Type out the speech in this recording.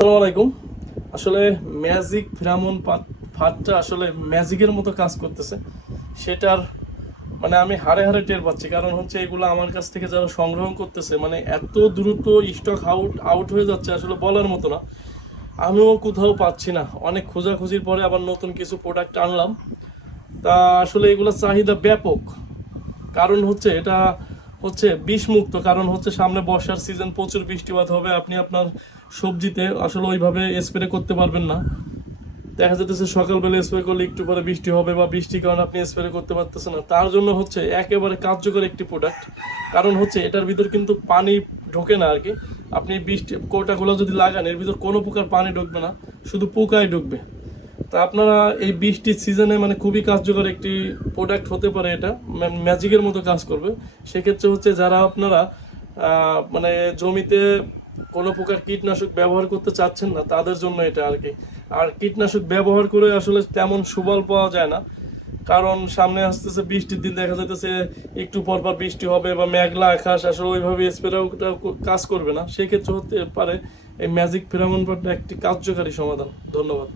আসসালামু আলাইকুম। আসলে ম্যাজিক ফেরামন ফাঁদটা আসলে ম্যাজিকের মতো কাজ করতেছে। সেটার মানে আমি হাড়ে হাড়ে টের পাচ্ছি, কারণ হচ্ছে এগুলো আমার কাছ থেকে যারা সংগ্রহ করতেছে মানে এত দ্রুত স্টক আউট আউট হয়ে যাচ্ছে, আসলে বলার মতো না। আমিও কোথাও পাচ্ছি না, অনেক খোঁজাখুঁজির পরে আবার নতুন কিছু প্রোডাক্ট আনলাম। তা আসলে এগুলোর চাহিদা ব্যাপক। কারণ হচ্ছে এটা হচ্ছে বিষমুক্ত, কারণ হচ্ছে সামনে বর্ষার সিজন, প্রচুর বৃষ্টিপাত হবে, আপনি আপনার সবজিতে আসলে ওইভাবে স্প্রে করতে পারবেন না। দেখা যেতেছে সকালবেলা স্প্রে করলে একটু পরে বৃষ্টি হবে বা বৃষ্টির কারণে আপনি স্প্রে করতে পারতেছেন না। তার জন্য হচ্ছে একেবারে কার্যকর একটি প্রোডাক্ট। কারণ হচ্ছে এটার ভিতর কিন্তু পানি ঢোকে না আর কি। আপনি বৃষ্টি কোটাগুলো যদি লাগান, এর ভিতর কোনো প্রকার পানি ঢুকবে না, শুধু পোকাই ঢুকবে। তা আপনারা এই বৃষ্টির সিজনে মানে খুবই কার্যকর একটি প্রোডাক্ট হতে পারে, এটা ম্যাজিকের মতো কাজ করবে। সেক্ষেত্রে হচ্ছে যারা আপনারা মানে জমিতে কোনো প্রকার কীটনাশক ব্যবহার করতে চাচ্ছেন না, তাদের জন্য এটা আর কি। আর কীটনাশক ব্যবহার করে আসলে তেমন সুফল পাওয়া যায় না, কারণ সামনে আসতেছে বৃষ্টির দিন, দেখা যাইতেছে একটু পর পর বৃষ্টি হবে বা মেঘলা আকাশ, আসলে ওইভাবে স্প্রেও কাজ করবে না। সেক্ষেত্রে হতে পারে এই ম্যাজিক ফেরামন একটি কার্যকারী সমাধান। ধন্যবাদ।